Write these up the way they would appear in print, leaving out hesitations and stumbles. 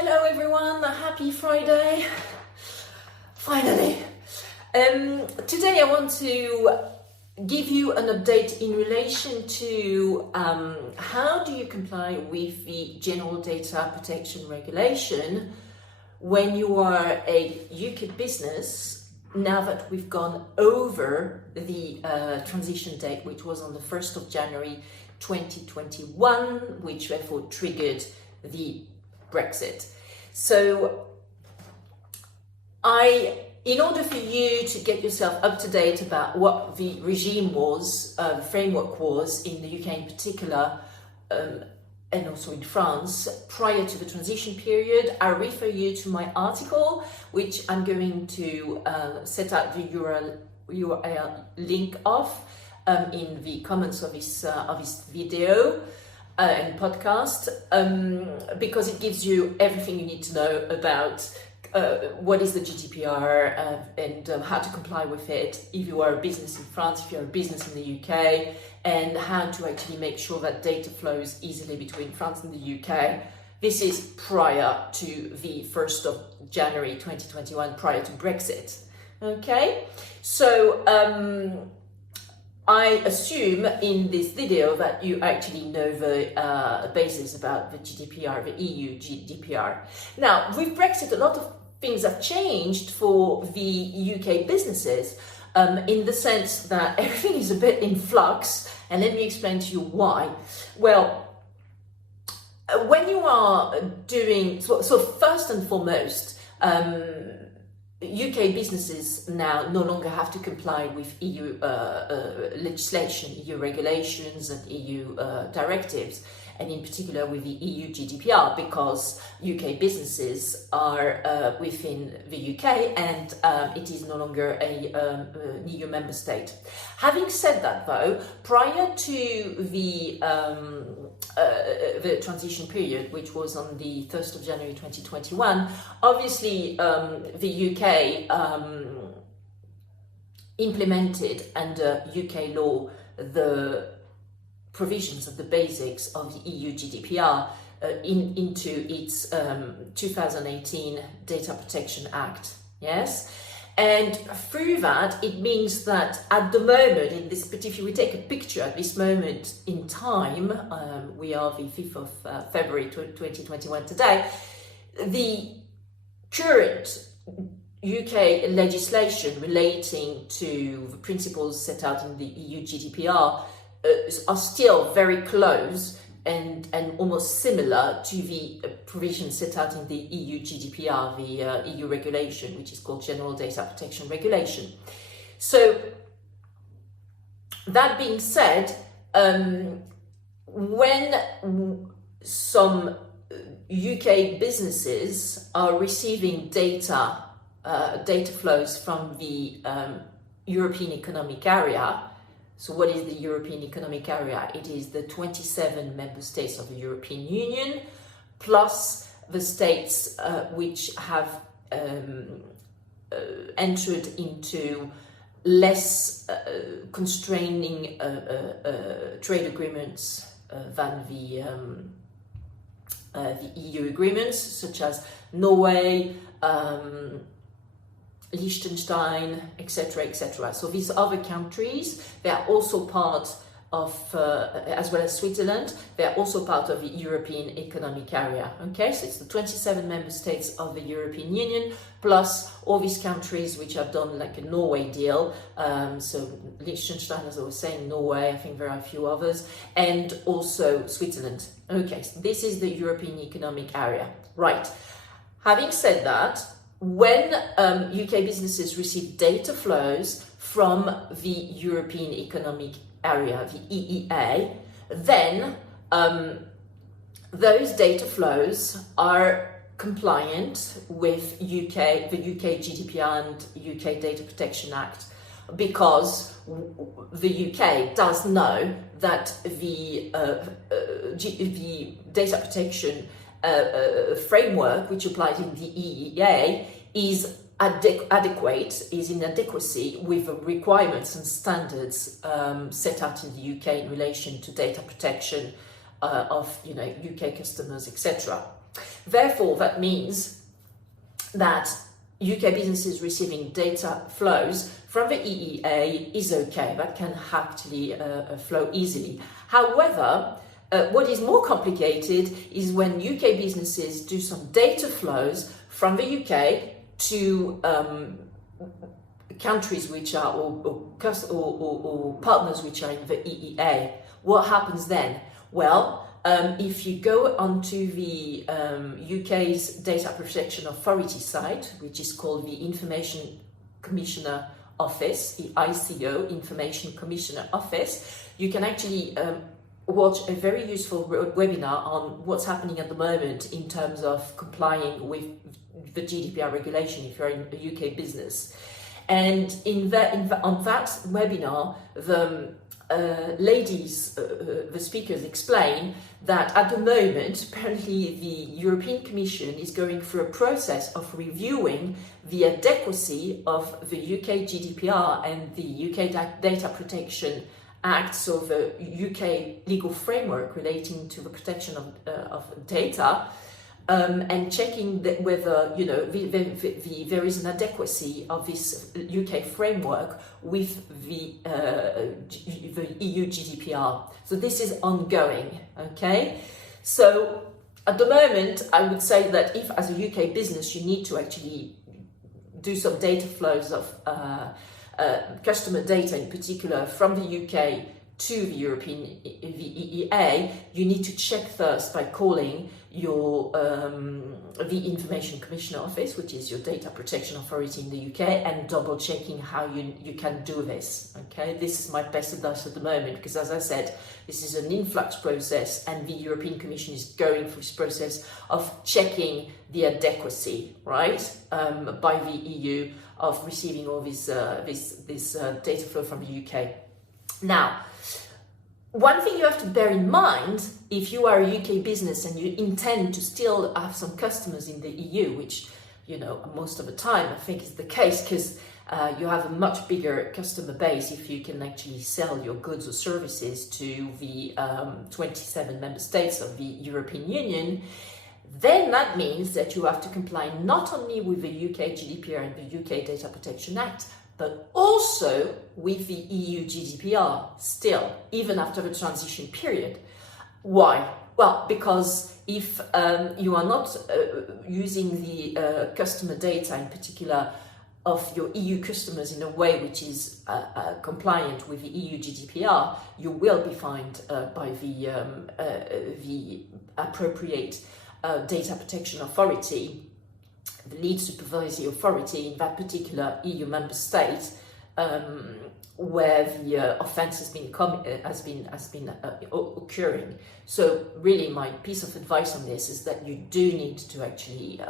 Hello everyone, happy Friday, finally. Today I want to give you an update in relation to how do you comply with the General Data Protection Regulation when you are a UK business, now that we've gone over the transition date, which was on the 1st of January 2021, which therefore triggered the Brexit. So in order for you to get yourself up to date about what the regime was, the framework was in the UK in particular, and also in France, prior to the transition period, I refer you to my article, which I'm going to set out the URL link of in the comments of this video and podcast, because it gives you everything you need to know about what is the GDPR and how to comply with it if you are a business in France, if you're a business in the UK, and how to actually make sure that data flows easily between France and the UK. This is prior to the 1st of January 2021, prior to Brexit. Okay, so I assume in this video that you actually know the basics about the GDPR, the EU GDPR. Now, with Brexit, a lot of things have changed for the UK businesses in the sense that everything is a bit in flux, and let me explain to you why. Well, when you are doing, so first and foremost, UK businesses now no longer have to comply with EU legislation, EU regulations and EU directives, and in particular with the EU GDPR, because UK businesses are within the UK and it is no longer an EU member state. Having said that though, prior to the transition period, which was on the 1st of January 2021, obviously the UK implemented under UK law the provisions of the basics of the EU GDPR into its 2018 Data Protection Act. Yes. And through that, it means that at the moment, if we take a picture at this moment in time, we are the 5th of February 2021 today, the current UK legislation relating to the principles set out in the EU GDPR are still very close and almost similar to the provisions set out in the EU GDPR, the EU regulation, which is called General Data Protection Regulation. So that being said, when some UK businesses are receiving data flows from the European Economic Area. So what is the European Economic Area? It is the 27 member states of the European Union, plus the states which have entered into less constraining trade agreements than the EU agreements, such as Norway, Liechtenstein, etc., etc. So these other countries, they are also part of, as well as Switzerland, they are also part of the European Economic Area. Okay, so it's the 27 member states of the European Union, plus all these countries which have done like a Norway deal. So Liechtenstein, as I was saying, Norway, I think there are a few others, and also Switzerland. Okay, so this is the European Economic Area. Right. Having said that, when UK businesses receive data flows from the European Economic Area, the EEA, then those data flows are compliant with the UK GDPR and UK Data Protection Act, because the UK does know that the data protection framework which applies in the EEA is adequate, is in adequacy with the requirements and standards set out in the UK in relation to data protection of UK customers, etc. Therefore, that means that UK businesses receiving data flows from the EEA is okay. That can actually flow easily. However, what is more complicated is when UK businesses do some data flows from the UK to countries which are or partners which are in the EEA. What happens then? Well, if you go onto the UK's Data Protection Authority site, which is called the Information Commissioner Office, the ICO, Information Commissioner Office, you can actually watch a very useful webinar on what's happening at the moment in terms of complying with the GDPR regulation if you're in a UK business. And on that webinar, the the speakers explain that at the moment, apparently the European Commission is going through a process of reviewing the adequacy of the UK GDPR and the UK Data Protection Act, so the UK legal framework relating to the protection of data, and checking that whether there is an adequacy of this UK framework with the EU GDPR. So this is ongoing, okay? So at the moment, I would say that if as a UK business you need to actually do some data flows of customer data in particular from the UK to the European EEA, you need to check first by calling your the Information Commissioner Office, which is your data protection authority in the UK, and double checking how you can do this. Okay, this is my best advice at the moment, because as I said, this is an influx process and the European Commission is going through this process of checking the adequacy, right, by the EU of receiving all this data flow from the UK. Now, one thing you have to bear in mind if you are a UK business and you intend to still have some customers in the EU, which, most of the time I think is the case, because you have a much bigger customer base if you can actually sell your goods or services to the 27 member states of the European Union, then that means that you have to comply not only with the UK GDPR and the UK Data Protection Act, but also with the EU GDPR still, even after the transition period. Why? Well, because if you are not using the customer data, in particular of your EU customers, in a way which is compliant with the EU GDPR, you will be fined by the appropriate data protection authority, the lead supervisory authority in that particular EU member state, where the offence has been occurring. So really, my piece of advice on this is that you do need to actually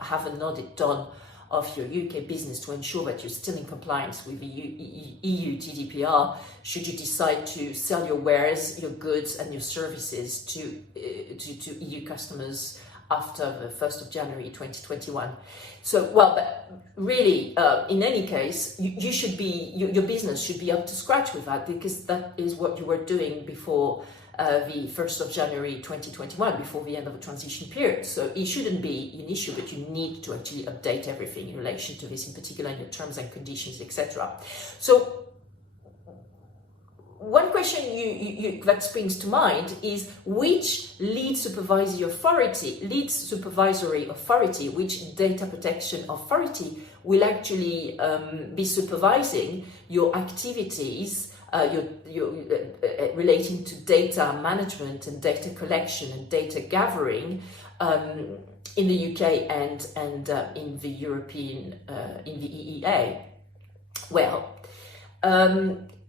have an audit done of your UK business to ensure that you're still in compliance with the EU GDPR should you decide to sell your wares, your goods and your services to EU customers after the 1st of January 2021. So, but really, in any case, you should be, your business should be up to scratch with that, because that is what you were doing before the 1st of January 2021, before the end of the transition period. So it shouldn't be an issue, but you need to actually update everything in relation to this, in particular in your terms and conditions, etc. So one question that springs to mind is which lead supervisory authority, which data protection authority will actually be supervising your activities relating to data management and data collection and data gathering in the UK and in the European in the EEA. Well,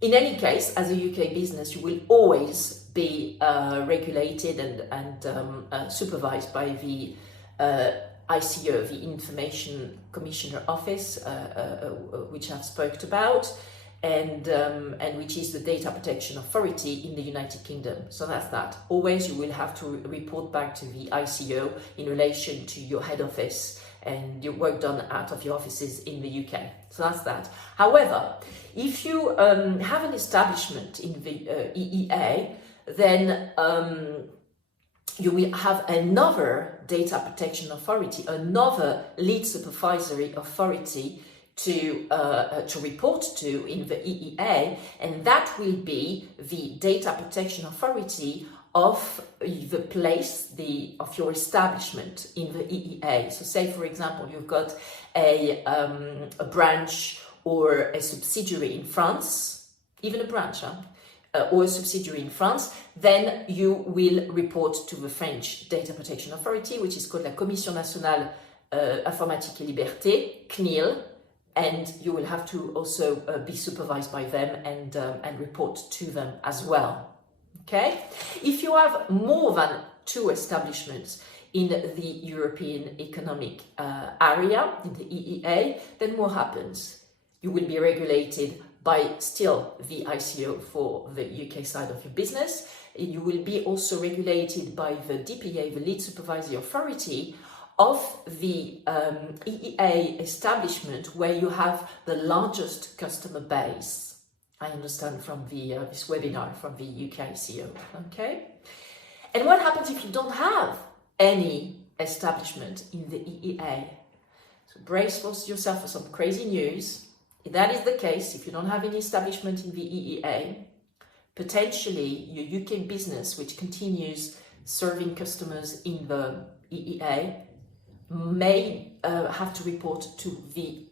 in any case, as a UK business, you will always be regulated and supervised by the ICO, the Information Commissioner Office, which I've spoke about, and which is the Data Protection Authority in the United Kingdom. So that's that. Always you will have to report back to the ICO in relation to your head office and your work done out of your offices in the UK. So that's that. However, if you have an establishment in the EEA, then you will have another data protection authority, another lead supervisory authority to report to in the EEA, and that will be the data protection authority of the place of your establishment in the EEA. So say, for example, you've got a branch or a subsidiary in France, even a branch, or a subsidiary in France, then you will report to the French Data Protection Authority, which is called la Commission Nationale Informatique et Liberté, CNIL, and you will have to also be supervised by them and report to them as well. Okay? If you have more than 2 establishments in the European Economic Area, in the EEA, then what happens? You will be regulated by still the ICO for the UK side of your business. You will be also regulated by the DPA, the Lead Supervisory Authority, of the EEA establishment where you have the largest customer base. I understand from this webinar from the UK CEO, okay? And what happens if you don't have any establishment in the EEA? So brace yourself for some crazy news. If that is the case, if you don't have any establishment in the EEA, potentially your UK business, which continues serving customers in the EEA, may have to report to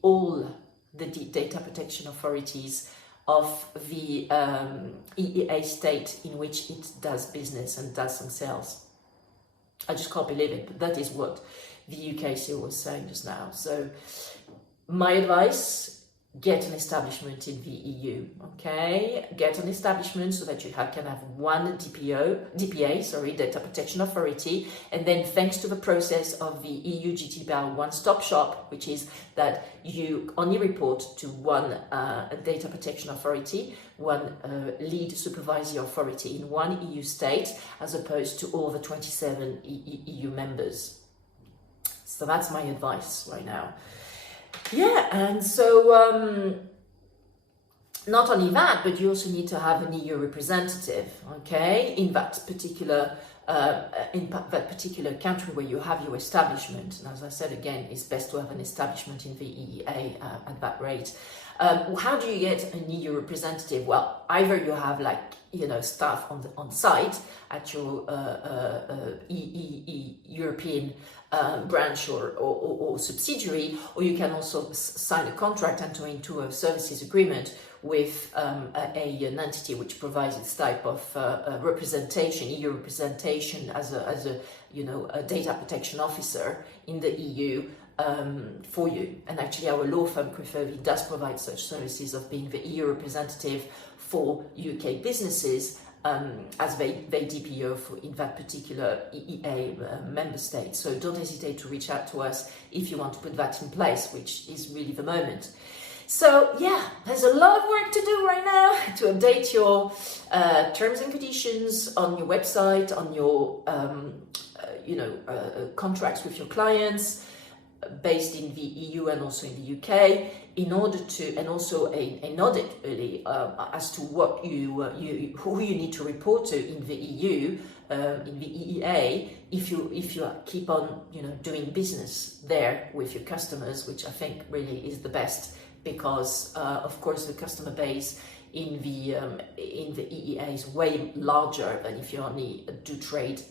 all the data protection authorities of the EEA state in which it does business and does some sales. I just can't believe it, but that is what the UK CEO was saying just now. So my advice, get an establishment in the EU, okay? Get an establishment so that you can have one DPA, Data Protection Authority, and then thanks to the process of the EU GDPR one-stop shop, which is that you only report to one Data Protection Authority, one lead supervisory authority in one EU state, as opposed to all the 27 EU members. So that's my advice right now. Yeah, and so not only that, but you also need to have an EU representative, okay, in that particular country where you have your establishment. And as I said again, it's best to have an establishment in the EEA at that rate. How do you get an EU representative? Well, either you have staff on site at your European branch or subsidiary, or you can also sign a contract, enter into a services agreement with an entity which provides this type of representation, EU representation as a data protection officer in the EU for you. And actually our law firm Crefovi does provide such services of being the EU representative for UK businesses as they DPO in that particular EEA member state. So don't hesitate to reach out to us if you want to put that in place, which is really the moment. So yeah, there's a lot of work to do right now to update your terms and conditions on your website, on your contracts with your clients based in the EU and also in the UK, in order to, and also an audit really as to what who you need to report to in the EU, in the EEA, if you keep on doing business there with your customers, which I think really is the best, because of course the customer base in the EEA is way larger than if you only do trade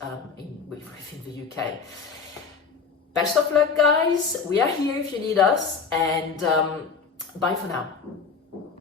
within the UK. Best of luck, guys. We are here if you need us, and bye for now.